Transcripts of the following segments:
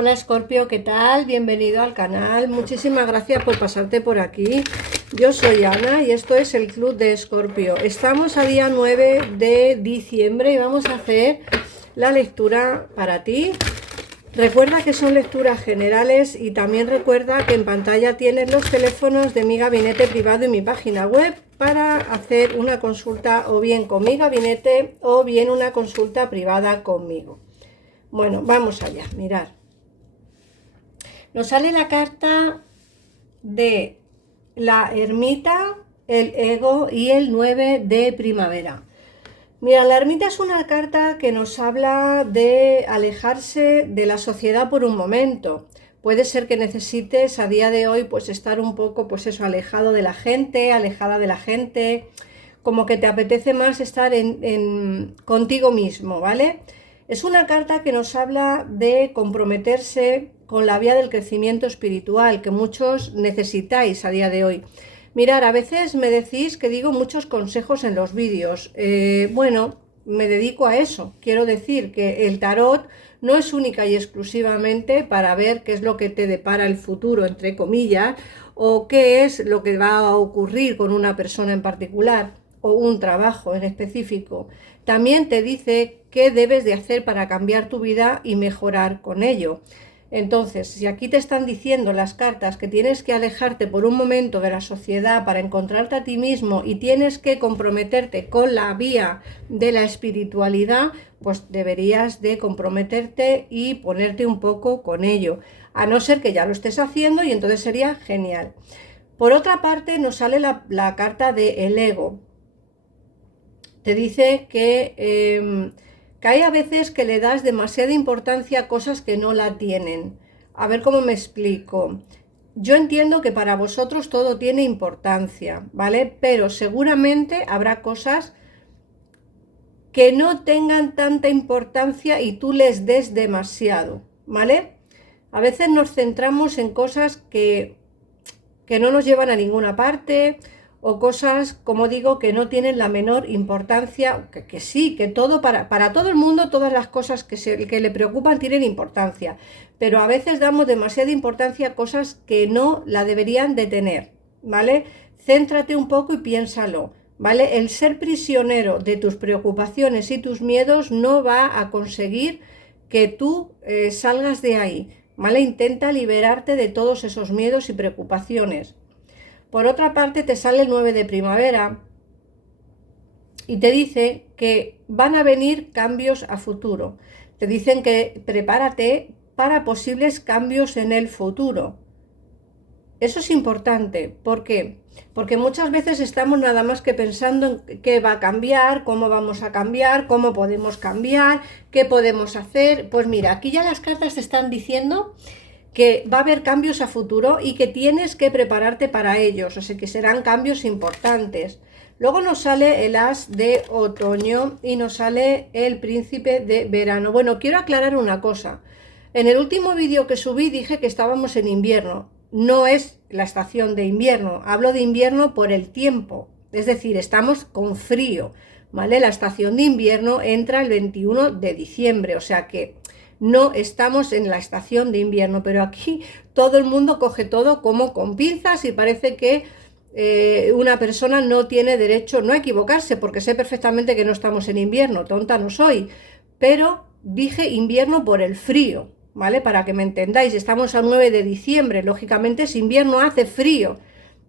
Hola Escorpio, ¿qué tal? Bienvenido al canal. Muchísimas gracias por pasarte por aquí. Yo soy Ana y esto es el Club de Escorpio. Estamos a día 9 de diciembre y vamos a hacer la lectura para ti. Recuerda que son lecturas generales y también recuerda que en pantalla tienes los teléfonos de mi gabinete privado y mi página web para hacer una consulta o bien con mi gabinete o bien una consulta privada conmigo. Bueno, vamos allá, mirad. Nos sale la carta de la ermita, el ego y el 9 de primavera. Mira, la ermita es una carta que nos habla de alejarse de la sociedad por un momento. Puede ser que necesites a día de hoy pues estar un poco pues eso, alejado de la gente, alejada de la gente, como que te apetece más estar contigo mismo, ¿vale? Es una carta que nos habla de comprometerse con la vía del crecimiento espiritual que muchos necesitáis a día de hoy. Mirad, a veces me decís que digo muchos consejos en los vídeos. Bueno, me dedico a eso. Quiero decir que el tarot no es única y exclusivamente para ver qué es lo que te depara el futuro, entre comillas, o qué es lo que va a ocurrir con una persona en particular o un trabajo en específico. También te dice qué debes de hacer para cambiar tu vida y mejorar con ello. Entonces, si aquí te están diciendo las cartas que tienes que alejarte por un momento de la sociedad para encontrarte a ti mismo y tienes que comprometerte con la vía de la espiritualidad, pues deberías de comprometerte y ponerte un poco con ello, a no ser que ya lo estés haciendo y entonces sería genial. Por otra parte, nos sale la carta de el ego. Te dice que hay a veces que le das demasiada importancia a cosas que no la tienen. A ver cómo me explico. Yo entiendo que para vosotros todo tiene importancia, ¿vale? Pero seguramente habrá cosas que no tengan tanta importancia y tú les des demasiado, ¿vale? A veces nos centramos en cosas que no nos llevan a ninguna parte, o cosas, como digo, que no tienen la menor importancia, que sí, que todo para todo el mundo, todas las cosas que le preocupan tienen importancia, pero a veces damos demasiada importancia a cosas que no la deberían de tener, ¿vale? Céntrate un poco y piénsalo, ¿vale? El ser prisionero de tus preocupaciones y tus miedos no va a conseguir que tú salgas de ahí, ¿vale? Intenta liberarte de todos esos miedos y preocupaciones. Por otra parte, te sale el 9 de primavera y te dice que van a venir cambios a futuro. Te dicen que prepárate para posibles cambios en el futuro. Eso es importante. ¿Por qué? Porque muchas veces estamos nada más que pensando en qué va a cambiar, cómo vamos a cambiar, cómo podemos cambiar, qué podemos hacer. Pues mira, aquí ya las cartas te están diciendo que va a haber cambios a futuro y que tienes que prepararte para ellos, o sea que serán cambios importantes. Luego nos sale el as de otoño y nos sale el príncipe de verano. Bueno, quiero aclarar una cosa. En el último vídeo que subí dije que estábamos en invierno. No es la estación de invierno, hablo de invierno por el tiempo, es decir, estamos con frío, ¿vale? La estación de invierno entra el 21 de diciembre, o sea que no estamos en la estación de invierno, pero aquí todo el mundo coge todo como con pinzas y parece que una persona no tiene derecho no a equivocarse, porque sé perfectamente que no estamos en invierno, tonta no soy, pero dije invierno por el frío, ¿vale? Para que me entendáis, estamos a 9 de diciembre, lógicamente es invierno, hace frío,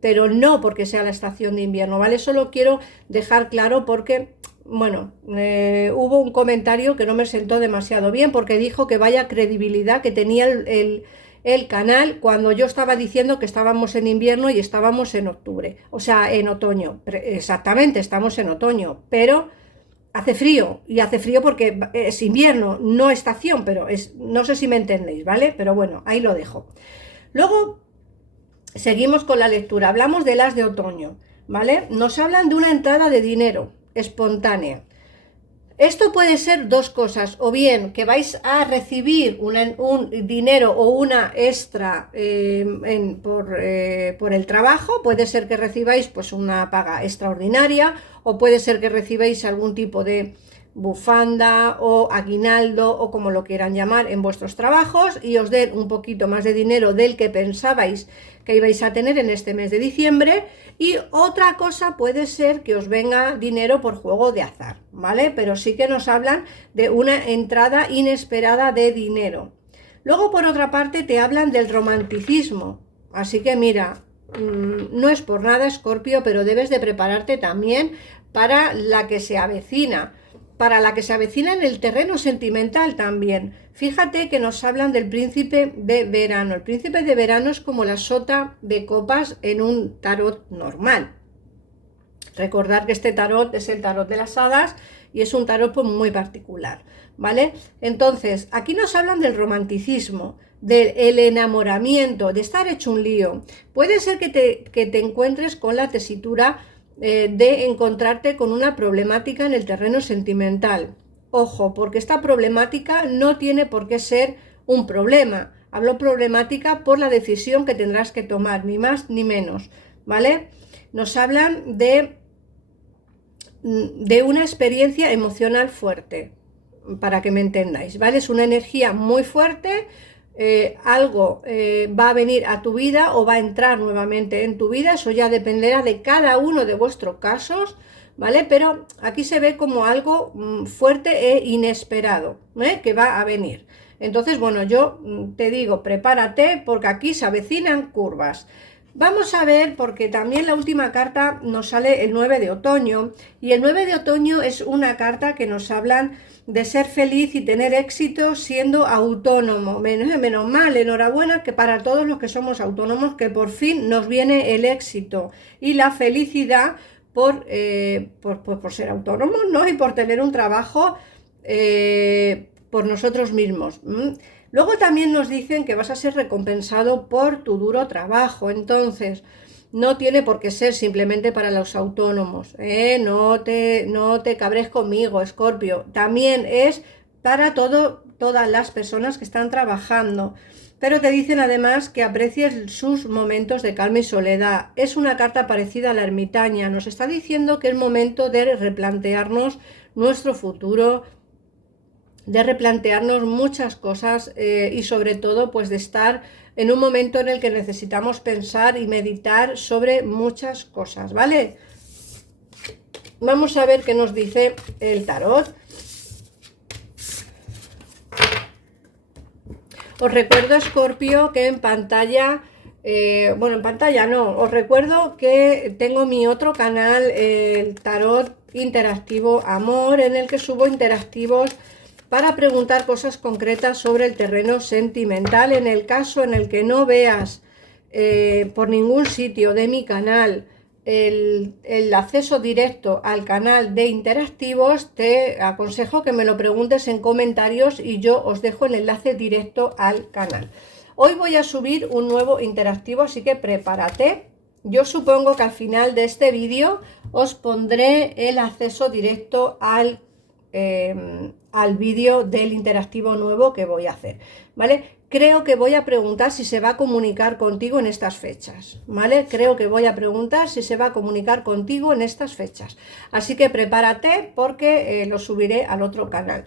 pero no porque sea la estación de invierno, ¿vale? Solo quiero dejar claro porque bueno, hubo un comentario que no me sentó demasiado bien porque dijo que vaya credibilidad que tenía el canal cuando yo estaba diciendo que estábamos en invierno y estábamos en octubre, o sea, en otoño. Exactamente, estamos en otoño, pero hace frío, y hace frío porque es invierno, no estación, pero no sé si me entendéis, ¿vale? Pero bueno, ahí lo dejo. Luego seguimos con la lectura, hablamos de las de otoño, ¿vale? Nos hablan de una entrada de dinero espontánea. Esto puede ser dos cosas, o bien que vais a recibir un dinero o una extra por el trabajo, puede ser que recibáis pues una paga extraordinaria, o puede ser que recibáis algún tipo de bufanda o aguinaldo o como lo quieran llamar en vuestros trabajos, y os den un poquito más de dinero del que pensabais que ibais a tener en este mes de diciembre. Y otra cosa puede ser que os venga dinero por juego de azar, ¿vale? Pero sí que nos hablan de una entrada inesperada de dinero. Luego, por otra parte, te hablan del romanticismo. Así que mira, no es por nada, Escorpio, pero debes de prepararte también para la que se avecina. Para la que se avecina en el terreno sentimental también. Fíjate que nos hablan del príncipe de verano. El príncipe de verano es como la sota de copas en un tarot normal. Recordad que este tarot es el tarot de las hadas y es un tarot pues muy particular, ¿vale? Entonces, aquí nos hablan del romanticismo, del enamoramiento, de estar hecho un lío. Puede ser que te encuentres con la tesitura de encontrarte con una problemática en el terreno sentimental. Ojo, porque esta problemática no tiene por qué ser un problema. Hablo problemática por la decisión que tendrás que tomar, ni más ni menos, ¿vale? Nos hablan de una experiencia emocional fuerte, para que me entendáis, ¿vale? Es una energía muy fuerte. Algo va a venir a tu vida o va a entrar nuevamente en tu vida, eso ya dependerá de cada uno de vuestros casos, ¿vale? Pero aquí se ve como algo fuerte e inesperado, que va a venir. Entonces, bueno, yo te digo, prepárate porque aquí se avecinan curvas. Vamos a ver, porque también la última carta nos sale el 9 de otoño, y el 9 de otoño es una carta que nos hablan de ser feliz y tener éxito siendo autónomo. Menos mal, enhorabuena que para todos los que somos autónomos, que por fin nos viene el éxito y la felicidad por ser autónomos, ¿no? Y por tener un trabajo por nosotros mismos. Luego también nos dicen que vas a ser recompensado por tu duro trabajo. Entonces, no tiene por qué ser simplemente para los autónomos, no te cabres conmigo, Escorpio. También es para todas las personas que están trabajando. Pero te dicen además que aprecies sus momentos de calma y soledad. Es una carta parecida a la ermitaña. Nos está diciendo que es momento de replantearnos nuestro futuro, de replantearnos muchas cosas y sobre todo pues de estar en un momento en el que necesitamos pensar y meditar sobre muchas cosas, ¿vale? Vamos a ver qué nos dice el tarot. Os recuerdo, Escorpio, que en pantalla, bueno, en pantalla no, os recuerdo que tengo mi otro canal, el Tarot Interactivo Amor, en el que subo interactivos para preguntar cosas concretas sobre el terreno sentimental. En el caso en el que no veas por ningún sitio de mi canal el acceso directo al canal de interactivos, te aconsejo que me lo preguntes en comentarios y yo os dejo el enlace directo al canal. Hoy voy a subir un nuevo interactivo, así que prepárate. Yo supongo que al final de este vídeo os pondré el acceso directo al vídeo del interactivo nuevo que voy a hacer, ¿vale? Creo que voy a preguntar si se va a comunicar contigo en estas fechas, ¿vale? Creo que voy a preguntar si se va a comunicar contigo en estas fechas. Así que prepárate porque lo subiré al otro canal.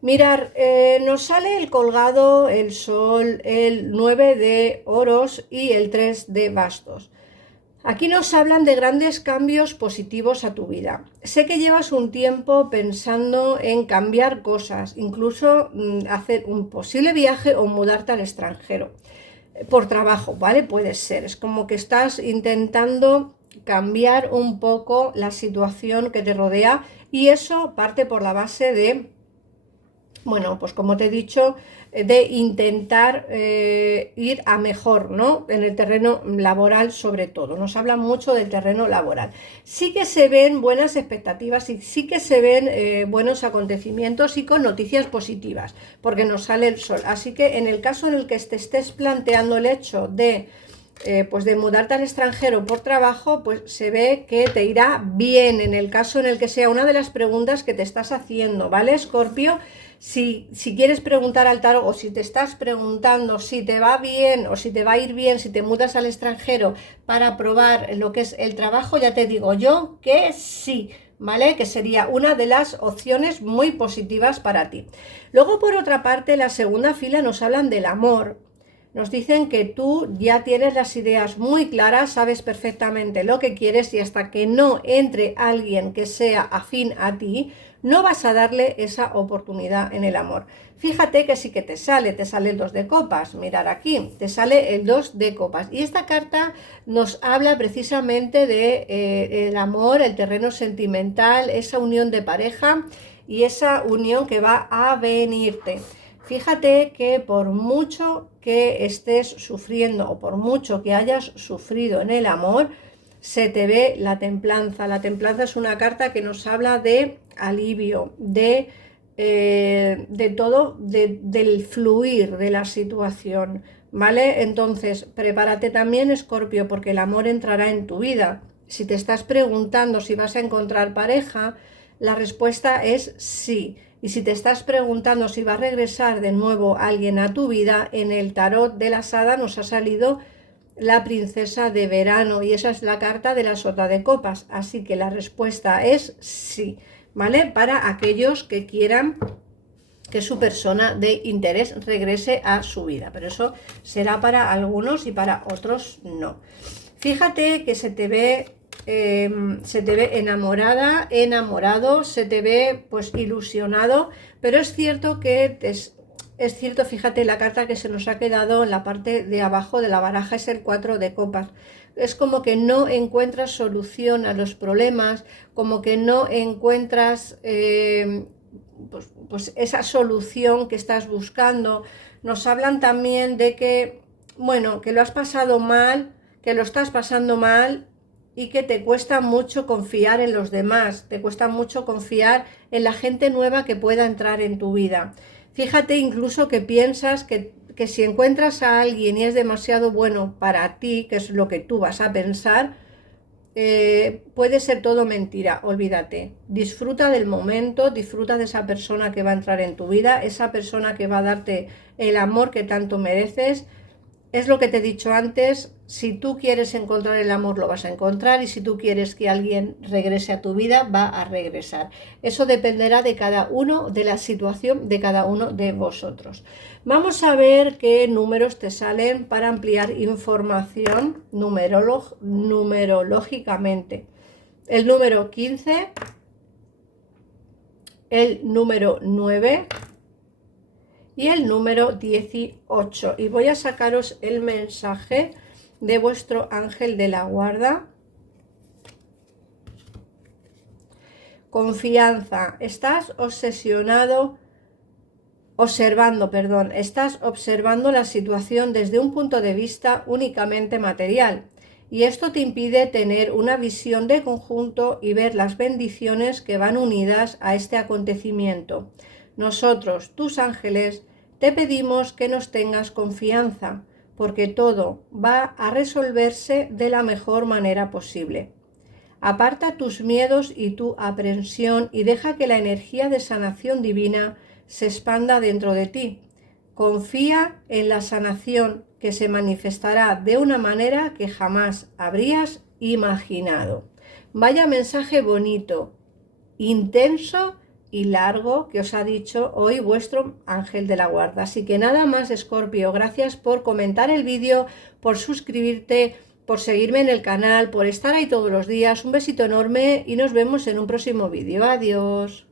Mirar, nos sale el colgado, el sol, el 9 de oros y el 3 de bastos. Aquí nos hablan de grandes cambios positivos a tu vida. Sé que llevas un tiempo pensando en cambiar cosas, incluso hacer un posible viaje o mudarte al extranjero. Por trabajo, ¿vale? Puede ser. Es como que estás intentando cambiar un poco la situación que te rodea y eso parte por la base de, bueno, pues como te he dicho, de intentar ir a mejor, ¿no? En el terreno laboral sobre todo. Nos habla mucho del terreno laboral. Sí que se ven buenas expectativas y sí que se ven buenos acontecimientos y con noticias positivas, porque nos sale el sol. Así que en el caso en el que te estés planteando el hecho de pues de mudarte al extranjero por trabajo, pues se ve que te irá bien en el caso en el que sea una de las preguntas que te estás haciendo, ¿vale, Escorpio? Si quieres preguntar al tarot o si te estás preguntando si te va bien o si te va a ir bien si te mudas al extranjero para probar lo que es el trabajo, ya te digo yo que sí, ¿vale? Que sería una de las opciones muy positivas para ti. Luego, por otra parte, la segunda fila nos hablan del amor. Nos dicen que tú ya tienes las ideas muy claras, sabes perfectamente lo que quieres y hasta que no entre alguien que sea afín a ti, no vas a darle esa oportunidad en el amor. Fíjate que sí que te sale el 2 de copas, mirar aquí, te sale el 2 de copas. Y esta carta nos habla precisamente de el amor, el terreno sentimental, esa unión de pareja y esa unión que va a venirte. Fíjate que por mucho que estés sufriendo o por mucho que hayas sufrido en el amor, se te ve la templanza. La templanza es una carta que nos habla de alivio, de todo, del fluir de la situación, ¿vale? Entonces, prepárate también, Escorpio, porque el amor entrará en tu vida. Si te estás preguntando si vas a encontrar pareja, la respuesta es sí. Y si te estás preguntando si va a regresar de nuevo alguien a tu vida, en el tarot de la Sada nos ha salido la princesa de verano y esa es la carta de la sota de copas. Así que la respuesta es sí, ¿vale? Para aquellos que quieran que su persona de interés regrese a su vida. Pero eso será para algunos y para otros no. Fíjate que se te ve enamorada, enamorado, se te ve pues ilusionado, pero es cierto que es cierto, fíjate, la carta que se nos ha quedado en la parte de abajo de la baraja es el 4 de copas. Es como que no encuentras solución a los problemas, como que no encuentras pues esa solución que estás buscando. Nos hablan también de que, bueno, que lo has pasado mal, que lo estás pasando mal y que te cuesta mucho confiar en los demás, te cuesta mucho confiar en la gente nueva que pueda entrar en tu vida. Fíjate incluso que piensas que si encuentras a alguien y es demasiado bueno para ti, que es lo que tú vas a pensar, puede ser todo mentira, olvídate. Disfruta del momento, disfruta de esa persona que va a entrar en tu vida, esa persona que va a darte el amor que tanto mereces. Es lo que te he dicho antes, si tú quieres encontrar el amor lo vas a encontrar y si tú quieres que alguien regrese a tu vida va a regresar. Eso dependerá de cada uno, de la situación de cada uno de vosotros. Vamos a ver qué números te salen para ampliar información numerológicamente. El número 15, el número 9 y el número 18. Y voy a sacaros el mensaje de vuestro ángel de la guarda. Confianza. Estás estás observando la situación desde un punto de vista únicamente material. Y esto te impide tener una visión de conjunto y ver las bendiciones que van unidas a este acontecimiento. Nosotros, tus ángeles, te pedimos que nos tengas confianza, porque todo va a resolverse de la mejor manera posible. Aparta tus miedos y tu aprensión y deja que la energía de sanación divina se expanda dentro de ti. Confía en la sanación que se manifestará de una manera que jamás habrías imaginado. Vaya mensaje bonito, intenso y largo que os ha dicho hoy vuestro ángel de la guarda. Así que nada más, Escorpio, gracias por comentar el vídeo, por suscribirte, por seguirme en el canal, por estar ahí todos los días. Un besito enorme y nos vemos en un próximo vídeo. Adiós.